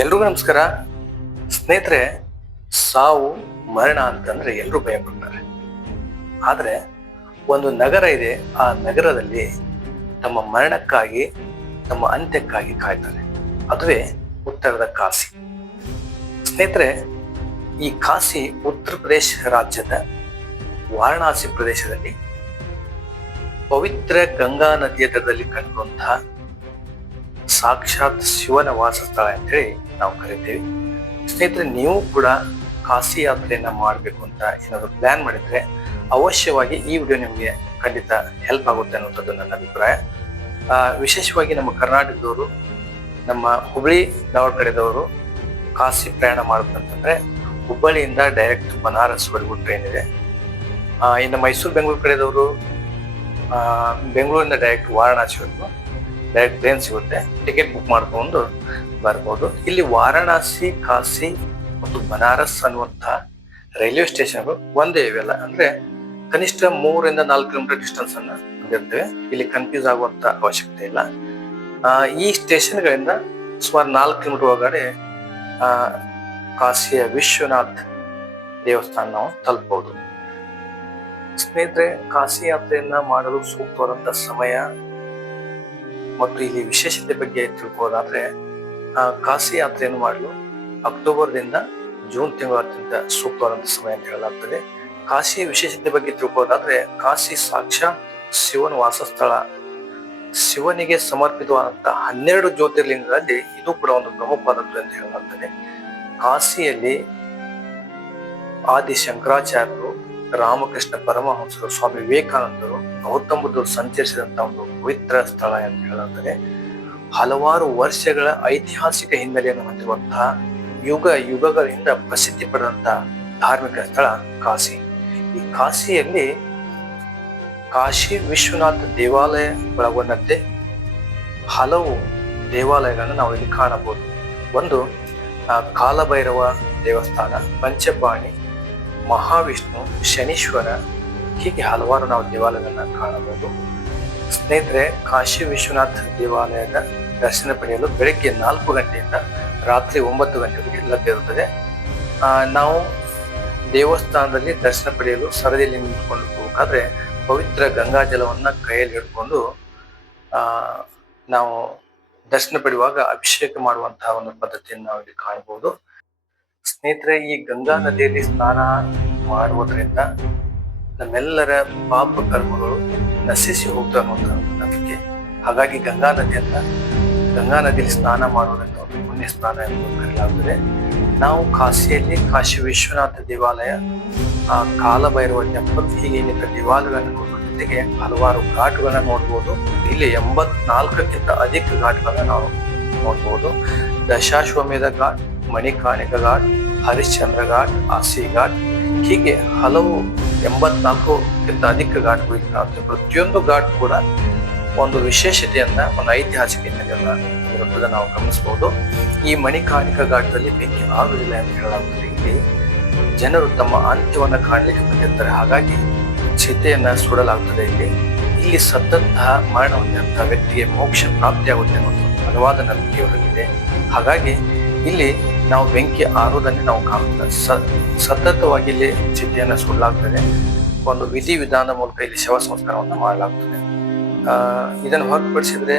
ಎಲ್ರಿಗೂ ನಮಸ್ಕಾರ. ಸ್ನೇಹಿತರೆ, ಸಾವು ಮರಣ ಅಂತಂದ್ರೆ ಎಲ್ಲರೂ ಭಯ ಪಡ್ತಾರೆ. ಆದ್ರೆ ಒಂದು ನಗರ ಇದೆ, ಆ ನಗರದಲ್ಲಿ ತಮ್ಮ ಮರಣಕ್ಕಾಗಿ, ತಮ್ಮ ಅಂತ್ಯಕ್ಕಾಗಿ ಕಾಯ್ತಾರೆ. ಅದುವೇ ಉತ್ತರದ ಕಾಶಿ. ಸ್ನೇಹಿತರೆ, ಈ ಕಾಶಿ ಉತ್ತರ ಪ್ರದೇಶ ರಾಜ್ಯದ ವಾರಣಾಸಿ ಪ್ರದೇಶದಲ್ಲಿ ಪವಿತ್ರ ಗಂಗಾ ನದಿಯ ದಡದಲ್ಲಿ ಕಂಡುವಂತಹ ಸಾಕ್ಷಾತ್ ಶಿವನ ವಾಸಸ್ಥಳ ಅಂತೇಳಿ ನಾವು ಕರಿತೀವಿ. ಸ್ನೇಹಿತರೆ, ನೀವು ಕೂಡ ಕಾಶಿ ಯಾತ್ರೆಯನ್ನ ಮಾಡಬೇಕು ಅಂತ ಏನಾದ್ರು ಪ್ಲಾನ್ ಮಾಡಿದ್ರೆ ಅವಶ್ಯವಾಗಿ ಈ ವಿಡಿಯೋ ನಿಮಗೆ ಖಂಡಿತ ಹೆಲ್ಪ್ ಆಗುತ್ತೆ ಅನ್ನುವಂಥದ್ದು ನನ್ನ ಅಭಿಪ್ರಾಯ. ವಿಶೇಷವಾಗಿ ನಮ್ಮ ಕರ್ನಾಟಕದವರು, ನಮ್ಮ ಹುಬ್ಬಳ್ಳಿ ಧಾರವಾಡ ಕಡೆದವರು ಕಾಶಿ ಪ್ರಯಾಣ ಮಾಡಬೇಕಂತಂದ್ರೆ ಹುಬ್ಬಳ್ಳಿಯಿಂದ ಡೈರೆಕ್ಟ್ ಬನಾರಸ್ವರೆಗೂ ಟ್ರೈನ್ ಇದೆ. ಇನ್ನು ಮೈಸೂರು ಬೆಂಗಳೂರು ಕಡೆದವರು ಬೆಂಗಳೂರಿಂದ ಡೈರೆಕ್ಟ್ ವಾರಣಾಸಿವರೆಗೂ ಡೈರೆಕ್ಟ್ ಟ್ರೈನ್ ಸಿಗುತ್ತೆ. ಟಿಕೆಟ್ ಬುಕ್ ಮಾಡ್ಕೊಂಡು ಬರ್ಬೋದು. ಇಲ್ಲಿ ವಾರಣಾಸಿ, ಕಾಶಿ ಮತ್ತು ಬನಾರಸ್ ಅನ್ನುವಂತಹ ರೈಲ್ವೆ ಸ್ಟೇಷನ್ಗಳು ಒಂದೇ ಇವೆಲ್ಲ. ಅಂದ್ರೆ ಕನಿಷ್ಠ 3-4 ಕಿಲೋಮೀಟರ್ ಡಿಸ್ಟೆನ್ಸ್ ಅನ್ನ ಹೊಂದಿರ್ತೇವೆ. ಇಲ್ಲಿ ಕನ್ಫ್ಯೂಸ್ ಆಗುವಂತ ಅವಶ್ಯಕತೆ ಇಲ್ಲ. ಈ ಸ್ಟೇಷನ್ಗಳಿಂದ ಸುಮಾರು 4 ಕಿಲೋಮೀಟರ್ ಒಳಗಡೆ ಕಾಶಿಯ ವಿಶ್ವನಾಥ್ ದೇವಸ್ಥಾನ ನಾವು ತಲುಪಬಹುದು. ಸ್ನೇಹಿತರೆ, ಕಾಶಿ ಯಾತ್ರೆಯನ್ನ ಮಾಡಲು ಸೂಕ್ತವಾದಂತ ಸಮಯ ಮತ್ತು ಇಲ್ಲಿ ವಿಶೇಷತೆ ಬಗ್ಗೆ ತಿಳ್ಕೋದಾದ್ರೆ, ಕಾಶಿ ಯಾತ್ರೆಯನ್ನು ಮಾಡಲು ಅಕ್ಟೋಬರ್ದಿಂದ ಜೂನ್ ತಿಂಗಳು ಅತ್ಯಂತ ಸೂಕ್ತವಾದಂತ ಸಮಯ ಅಂತ ಹೇಳಲಾಗ್ತದೆ. ಕಾಶಿ ವಿಶೇಷತೆ ಬಗ್ಗೆ ತಿಳ್ಕೋದಾದ್ರೆ, ಕಾಶಿ ಸಾಕ್ಷಾತ್ ಶಿವನ ವಾಸಸ್ಥಳ. ಶಿವನಿಗೆ ಸಮರ್ಪಿತವಾದಂತಹ 12 ಜ್ಯೋತಿರ್ಲಿಂಗಗಳಲ್ಲಿ ಇದು ಕೂಡ ಒಂದು ಪ್ರಮುಖವಾದದ್ದು ಅಂತ ಹೇಳಲಾಗ್ತದೆ. ಕಾಶಿಯಲ್ಲಿ ಆದಿ ಶಂಕರಾಚಾರ್ಯರು, ರಾಮಕೃಷ್ಣ ಪರಮಹಂಸರು, ಸ್ವಾಮಿ ವಿವೇಕಾನಂದರು, ಗೌತಮ ಬುದ್ಧರು ಸಂಚರಿಸಿದಂತ ಒಂದು ಪವಿತ್ರ ಸ್ಥಳ ಅಂತ ಹೇಳಲಾಗ್ತದೆ. ಹಲವಾರು ವರ್ಷಗಳ ಐತಿಹಾಸಿಕ ಹಿನ್ನೆಲೆಯನ್ನು ಹೊಂದಿರುವಂತಹ, ಯುಗಗಳಿಂದ ಪ್ರಸಿದ್ಧಿ ಪಡೆದಂತಹ ಧಾರ್ಮಿಕ ಸ್ಥಳ ಕಾಶಿ. ಈ ಕಾಶಿಯಲ್ಲಿ ಕಾಶಿ ವಿಶ್ವನಾಥ ದೇವಾಲಯ ಒಳಗೊಂಡಂತೆ ಹಲವು ದೇವಾಲಯಗಳನ್ನು ನಾವು ಇಲ್ಲಿ ಕಾಣಬಹುದು. ಒಂದು ಕಾಲಭೈರವ ದೇವಸ್ಥಾನ, ಪಂಚಪಾಣಿ, ಮಹಾವಿಷ್ಣು, ಶನೀಶ್ವರ, ಹೀಗೆ ಹಲವಾರು ನಾವು ದೇವಾಲಯಗಳನ್ನ ಕಾಣಬಹುದು. ಸ್ನೇಹಿತರೆ, ಕಾಶಿ ವಿಶ್ವನಾಥ ದೇವಾಲಯದ ದರ್ಶನ ಪಡೆಯಲು ಬೆಳಗ್ಗೆ 4 ಗಂಟೆಯಿಂದ ರಾತ್ರಿ 9 ಗಂಟೆವರೆಗೆ ಲಭ್ಯ ಇರುತ್ತದೆ. ನಾವು ದೇವಸ್ಥಾನದಲ್ಲಿ ದರ್ಶನ ಪಡೆಯಲು ಸರದಿಯಲ್ಲಿ ನಿಂತುಕೊಂಡು ಹೋಗಬೇಕಾದ್ರೆ ಪವಿತ್ರ ಗಂಗಾ ಜಲವನ್ನ ಕೈಯಲ್ಲಿ ಹಿಡ್ಕೊಂಡು ನಾವು ದರ್ಶನ ಪಡೆಯುವಾಗ ಅಭಿಷೇಕ ಮಾಡುವಂತಹ ಒಂದು ಪದ್ಧತಿಯನ್ನು ನಾವು ಇಲ್ಲಿ ಕಾಣಬಹುದು. ಸ್ನೇಹಿತರೆ, ಈ ಗಂಗಾ ನದಿಯಲ್ಲಿ ಸ್ನಾನ ಮಾಡುವುದರಿಂದ ನಮ್ಮೆಲ್ಲರ ಪಾಪ ಕರ್ಮಗಳು ನಶಿಸಿ ಹೋಗ್ತವೆ ಅನ್ನುವಂತಹ ನಂಬಿಕೆ. ಹಾಗಾಗಿ ಗಂಗಾ ನದಿಯಲ್ಲಿ ಸ್ನಾನ ಮಾಡುವುದರಿಂದ ಒಂದು ಪುಣ್ಯ ಸ್ನಾನ ಎಂದು ಕರೆಯಲಾಗುತ್ತದೆ. ನಾವು ಕಾಶಿಯಲ್ಲಿ ಕಾಶಿ ವಿಶ್ವನಾಥ ದೇವಾಲಯ, ಕಾಲಭೈರವ ಟೆಂಪಲ್, ಹೀಗೆ ಇನ್ನಿತರ ದೇವಾಲಯಗಳನ್ನು ನೋಡುವ ಜೊತೆಗೆ ಹಲವಾರು ಘಾಟ್ಗಳನ್ನ ನೋಡ್ಬೋದು. ಇಲ್ಲಿ 84ಕ್ಕಿಂತ ಅಧಿಕ ಘಾಟ್ಗಳನ್ನ ನಾವು ನೋಡ್ಬೋದು. ದಶಾಶ್ವಮೇಧ ಘಾಟ್, ಮಣಿಕಾರ್ಣಿಕ ಘಾಟ್, ಹರಿಶ್ಚಂದ್ರ ಘಾಟ್, ಆಸಿ ಘಾಟ್, ಹೀಗೆ ಹಲವು 84ಕ್ಕಿಂತ ಅಧಿಕ ಘಾಟ್ಗಳು ಇಲ್ಲಿ. ಪ್ರತಿಯೊಂದು ಘಾಟ್ ಕೂಡ ಒಂದು ವಿಶೇಷತೆಯನ್ನ, ಒಂದು ಐತಿಹಾಸಿಕ ಹಿನ್ನೆಲೆಯನ್ನ ನಾವು ಗಮನಿಸಬಹುದು. ಈ ಮಣಿಕಾರ್ಣಿಕ ಘಾಟದಲ್ಲಿ ಬೆಂಕಿ ಆಗುವುದಿಲ್ಲ ಎಂದು ಹೇಳಲಾಗುತ್ತದೆ. ಇಲ್ಲಿ ಜನರು ತಮ್ಮ ಅಂತ್ಯವನ್ನ ಕಾಣಲಿಕ್ಕೆ ಬಂದಿರ್ತಾರೆ, ಹಾಗಾಗಿ ಚಿತೆಯನ್ನ ಸುಡಲಾಗುತ್ತದೆ. ಇಲ್ಲಿ ಸತ್ತಂತಹ ಮರಣ ಹೊಂದಿದಂತಹ ವ್ಯಕ್ತಿಗೆ ಮೋಕ್ಷ ಪ್ರಾಪ್ತಿಯಾಗುತ್ತೆ ಅನ್ನೋದು ಬಲವಾದ ನಂಬಿಕೆಯವರಲ್ಲಿದೆ. ಹಾಗಾಗಿ ಇಲ್ಲಿ ನಾವು ಬೆಂಕಿ ಆರುವುದನ್ನೇ ನಾವು ಕಾಣುತ್ತೇವೆ. ಸತತವಾಗಿ ಇಲ್ಲಿ ಚಿತೆಯನ್ನ ಸುಡಲಾಗ್ತದೆ. ಒಂದು ವಿಧಾನದ ಮೂಲಕ ಇಲ್ಲಿ ಶವ ಸಂಸ್ಕಾರವನ್ನು ಮಾಡಲಾಗ್ತದೆ. ಇದನ್ನು ಹೊರತುಪಡಿಸಿದ್ರೆ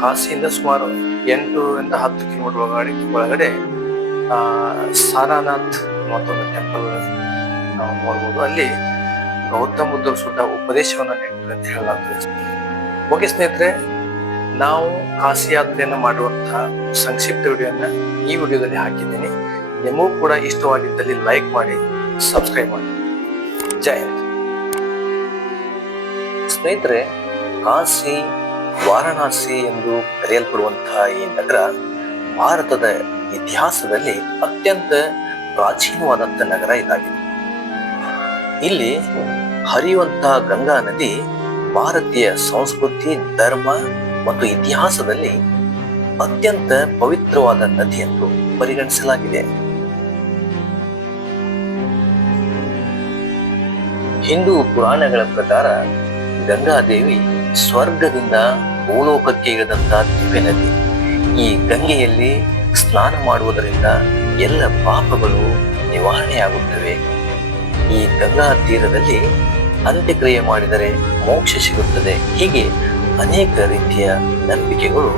ಕಾಶಿಯಿಂದ ಸುಮಾರು 8-10 ಕಿಲೋಮೀಟರ್ ಒಳಗಡೆ ಸಾರಾನಾಥ್ ಮತ್ತೊಂದು ಟೆಂಪಲ್ ನಾವು ನೋಡ್ಬೋದು. ಅಲ್ಲಿ ಗೌತಮ ಬುದ್ಧರು ಸುತ್ತ ಉಪದೇಶವನ್ನು ನೀಡಿದ್ರು ಅಂತ ಹೇಳಲಾಗ್ತದೆ. ಓಕೆ ಸ್ನೇಹಿತರೆ, ನಾವು ಕಾಶಿ ಯಾತ್ರೆಯನ್ನು ಮಾಡುವಂತಹ ಸಂಕ್ಷಿಪ್ತ ವಿಡಿಯೋನ ಈ ವಿಡಿಯೋದಲ್ಲಿ ಹಾಕಿದ್ದೀನಿ. ನಿಮಗೂ ಕೂಡ ಇಷ್ಟವಾಗಿದ್ದಲ್ಲಿ ಲೈಕ್ ಮಾಡಿ, ಸಬ್ಸ್ಕ್ರೈಬ್ ಮಾಡಿ. ಜೈ ಹಿಂದ್. ಸ್ನೇಹಿತರೆ, ಕಾಶಿ, ವಾರಣಾಸಿ ಎಂದು ಕರೆಯಲ್ಪಡುವಂತಹ ಈ ನಗರ ಭಾರತದ ಇತಿಹಾಸದಲ್ಲಿ ಅತ್ಯಂತ ಪ್ರಾಚೀನವಾದಂಥ ನಗರ ಇದಾಗಿದೆ. ಇಲ್ಲಿ ಹರಿಯುವಂತಹ ಗಂಗಾ ನದಿ ಭಾರತೀಯ ಸಂಸ್ಕೃತಿ, ಧರ್ಮ ಮತ್ತು ಇತಿಹಾಸದಲ್ಲಿ ಅತ್ಯಂತ ಪವಿತ್ರವಾದ ನದಿ ಎಂದು ಪರಿಗಣಿಸಲಾಗಿದೆ. ಹಿಂದೂ ಪುರಾಣಗಳ ಪ್ರಕಾರ ಗಂಗಾದೇವಿ ಸ್ವರ್ಗದಿಂದ ಭೂಲೋಕಕ್ಕೆ ಇಳಿದಂತಹ ದಿವ್ಯ ನದಿ. ಈ ಗಂಗೆಯಲ್ಲಿ ಸ್ನಾನ ಮಾಡುವುದರಿಂದ ಎಲ್ಲ ಪಾಪಗಳು ನಿವಾರಣೆಯಾಗುತ್ತವೆ. ಈ ಗಂಗಾ ತೀರದಲ್ಲಿ ಅಂತ್ಯಕ್ರಿಯೆ ಮಾಡಿದರೆ ಮೋಕ್ಷ ಸಿಗುತ್ತದೆ. ಹೀಗೆ ಅನೇಕ ರೀತಿಯ ನಂಬಿಕೆಗಳು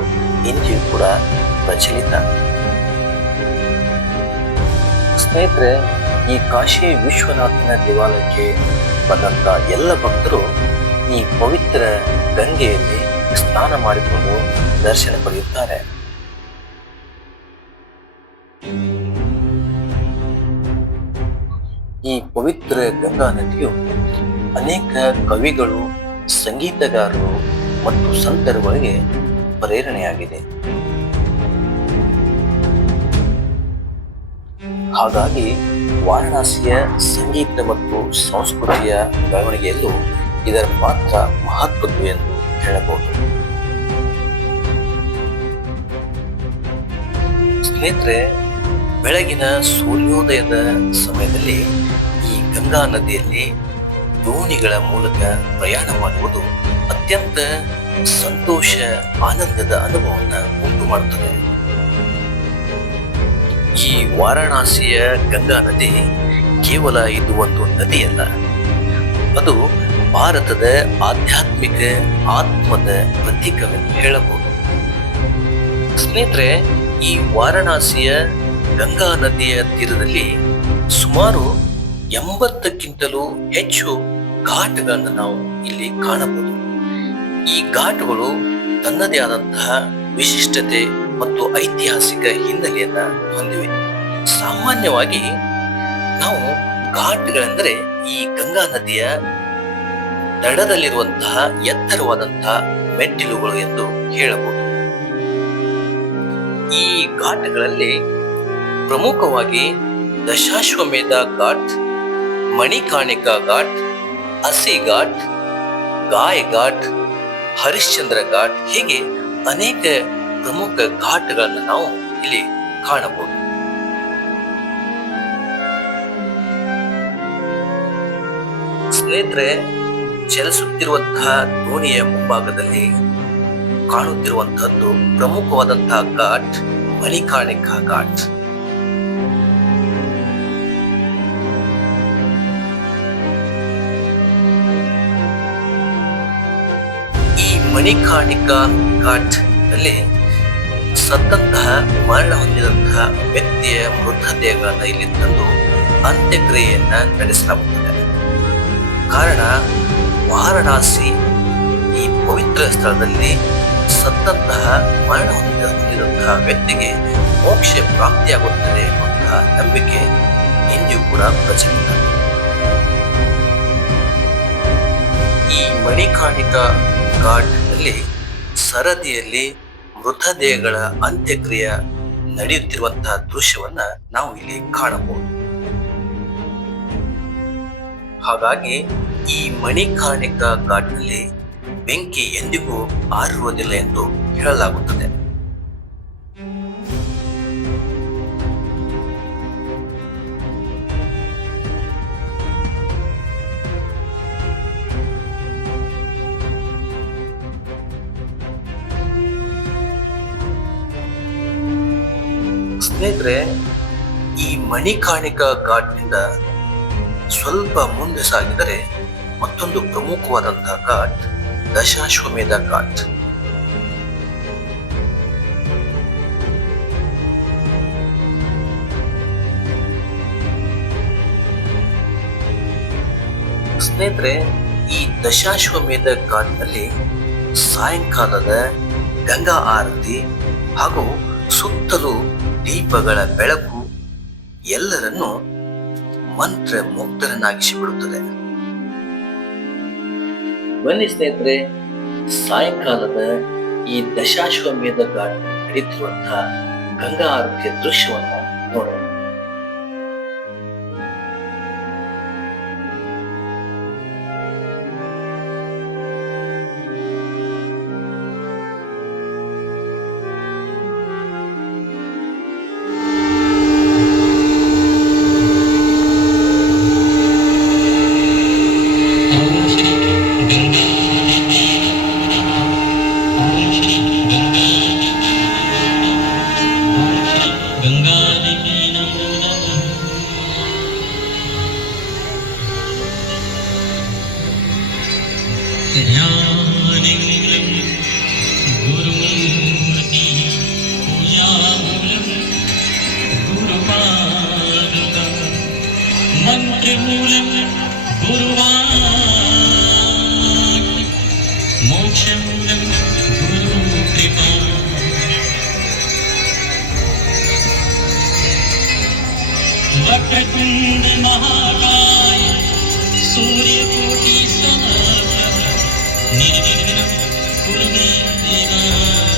ಇಂದಿಯೂ ಕೂಡ ಪ್ರಚಲಿತ. ಸ್ನೇಹಿತರೆ, ಈ ಕಾಶಿ ವಿಶ್ವನಾಥನ ದೇವಾಲಯಕ್ಕೆ ಬಂದಂತ ಎಲ್ಲ ಭಕ್ತರು ಈ ಪವಿತ್ರ ಗಂಗೆಯಲ್ಲಿ ಸ್ನಾನ ಮಾಡಿಕೊಂಡು ದರ್ಶನ ಪಡೆಯುತ್ತಾರೆ. ಈ ಪವಿತ್ರ ಗಂಗಾ ನದಿಯು ಅನೇಕ ಕವಿಗಳು, ಸಂಗೀತಗಾರರು ಮತ್ತು ಸಂತರುಗಳಿಗೆ ಪ್ರೇರಣೆಯಾಗಿದೆ. ಹಾಗಾಗಿ ವಾರಣಾಸಿಯ ಸಂಗೀತ ಮತ್ತು ಸಂಸ್ಕೃತಿಯ ಬೆಳವಣಿಗೆಯಲ್ಲೂ ಇದರ ಪಾತ್ರ ಮಹತ್ವದ್ದು ಎಂದು ಹೇಳಬಹುದು. ಸ್ನೇಹಿತರೆ, ಬೆಳಗಿನ ಸೂರ್ಯೋದಯದ ಸಮಯದಲ್ಲಿ ಈ ಗಂಗಾ ನದಿಯಲ್ಲಿ ದೋಣಿಗಳ ಮೂಲಕ ಪ್ರಯಾಣ ಮಾಡುವುದು ಅತ್ಯಂತ ಸಂತೋಷ, ಆನಂದದ ಅನುಭವವನ್ನು ಉಂಟು ಮಾಡುತ್ತದೆ. ಈ ವಾರಣಾಸಿಯ ಗಂಗಾ ನದಿ ಕೇವಲ ಇದು ಒಂದು ನದಿಯಲ್ಲ, ಅದು ಭಾರತದ ಆಧ್ಯಾತ್ಮಿಕ ಆತ್ಮದ ಪ್ರತೀಕವೆಂದು ಹೇಳಬಹುದು. ಸ್ನೇಹಿತರೆ, ಈ ವಾರಣಾಸಿಯ ಗಂಗಾ ನದಿಯ ತೀರದಲ್ಲಿ ಸುಮಾರು 80ಕ್ಕಿಂತಲೂ ಹೆಚ್ಚು ಘಾಟ್ಗಳನ್ನು ನಾವು ಇಲ್ಲಿ ಕಾಣಬಹುದು. ಈ ಘಾಟ್ಗಳು ತನ್ನದೇ ಆದಂತಹ ವಿಶಿಷ್ಟತೆ ಮತ್ತು ಐತಿಹಾಸಿಕ ಹಿನ್ನೆಲೆಯನ್ನ ಹೊಂದಿವೆ. ಸಾಮಾನ್ಯವಾಗಿ ನಾವು ಘಾಟ್ಗಳೆಂದರೆ ಈ ಗಂಗಾ ನದಿಯ ದಡದಲ್ಲಿರುವಂತಹ ಎತ್ತರವಾದಂತಹ ಮೆಟ್ಟಿಲುಗಳು ಎಂದು ಹೇಳಬಹುದು. ಈ ಘಾಟ್ಗಳಲ್ಲಿ ಪ್ರಮುಖವಾಗಿ ದಶಾಶ್ವಮೇಧ ಘಾಟ್, ಮಣಿಕಾರ್ಣಿಕಾ ಘಾಟ್, ಅಸಿ ಘಾಟ್, ಗಾಯ್ ಘಾಟ್, ಹರಿಶ್ಚಂದ್ರ ಘಾಟ್ ಹೀಗೆ ಅನೇಕ ಪ್ರಮುಖ ಘಾಟ್ಗಳನ್ನು ನಾವು ಇಲ್ಲಿ ಕಾಣಬಹುದು. ಸ್ನೇಹಿತರೆ, ಚಲಿಸುತ್ತಿರುವಂತಹ ದೋಣಿಯ ಮುಂಭಾಗದಲ್ಲಿ ಕಾಣುತ್ತಿರುವಂತಹದ್ದು ಪ್ರಮುಖವಾದಂತಹ ಘಾಟ್ ಮಣಿಕಾರ್ಣಿಕಾ ಘಾಟ್. ಈ ಮಣಿಕಾರ್ಣಿಕಾ ಘಾಟ್ ನಲ್ಲಿ ಸತ್ತಂತಹ ಮರಣ ಹೊಂದಿದಂತಹ ವ್ಯಕ್ತಿಯ ಮೃತದೇಹಗಳನ್ನು ಇಲ್ಲಿ ತಂದು ಅಂತ್ಯಕ್ರಿಯೆಯನ್ನ ನಡೆಸಲಾಗುತ್ತದೆ. ಕಾರಣ, ವಾರಣಾಸಿ ಈ ಪವಿತ್ರ ಸ್ಥಳದಲ್ಲಿ ಸತ್ತಂತಹ ಮರಣ ಹೊಂದಿದಂತಹ ವ್ಯಕ್ತಿಗೆ ಮೋಕ್ಷ ಪ್ರಾಪ್ತಿಯಾಗುತ್ತದೆ ಎನ್ನುವಂತಹ ನಂಬಿಕೆ ಇಂದಿಯೂ ಕೂಡ ಪ್ರಚಲಿತ. ಈ ಮಣಿಕಾರ್ಣಿಕಾ ಘಾಟ್ ನಲ್ಲಿ ಸರದಿಯಲ್ಲಿ ಮೃತದೇಹಗಳ ಅಂತ್ಯಕ್ರಿಯೆ ನಡೆಯುತ್ತಿರುವಂತಹ ದೃಶ್ಯವನ್ನ ನಾವು ಇಲ್ಲಿ ಕಾಣಬಹುದು. ಹಾಗಾಗಿ ಈ ಮಣಿಕಾರ್ಣಿಕಾ ಘಾಟ್ನಲ್ಲಿ ಬೆಂಕಿ ಎಂದಿಗೂ ಆರಿರುವುದಿಲ್ಲ ಎಂದು ಹೇಳಲಾಗುತ್ತದೆ. ಸ್ನೇಹಿತರೆ, ಈ ಮಣಿಕಾರ್ಣಿಕಾ ಘಾಟ್ನಿಂದ ಸ್ವಲ್ಪ ಮುಂದೆ ಸಾಗಿದರೆ ಮತ್ತೊಂದು ಪ್ರಮುಖವಾದಂತಹ ಘಾಟ್ ದಶಾಶ್ವಮೇಧ ಘಾಟ್. ಸ್ನೇಹಿತರೆ, ಈ ದಶಾಶ್ವಮೇಧ ಘಾಟ್ನಲ್ಲಿ ಸಾಯಂಕಾಲದ ಗಂಗಾ ಆರತಿ ಹಾಗೂ ಸುತ್ತಲೂ ದೀಪಗಳ ಬೆಳಕು ಎಲ್ಲರನ್ನೂ ಮಂತ್ರ ಮುಗ್ಧರನ್ನಾಗಿಸಿಬಿಡುತ್ತದೆ. ಬನ್ನಿ ಸ್ನೇಹಿತರೆ, ಸಾಯಂಕಾಲದ ಈ ದಶಾಶ್ವಮೇಧ ಘಾಟ್ ನಡೀತಿರುವಂತಹ ಗಂಗಾ ಆರತಿಯ ದೃಶ್ಯವನ್ನ ನೋಡೋಣ. गुरुवाक् मोक्षं गुरुकृपा वक्रतुण्ड महाकाय सूर्यकोटि समप्रभ निर्विघ्नं कुरु मे देव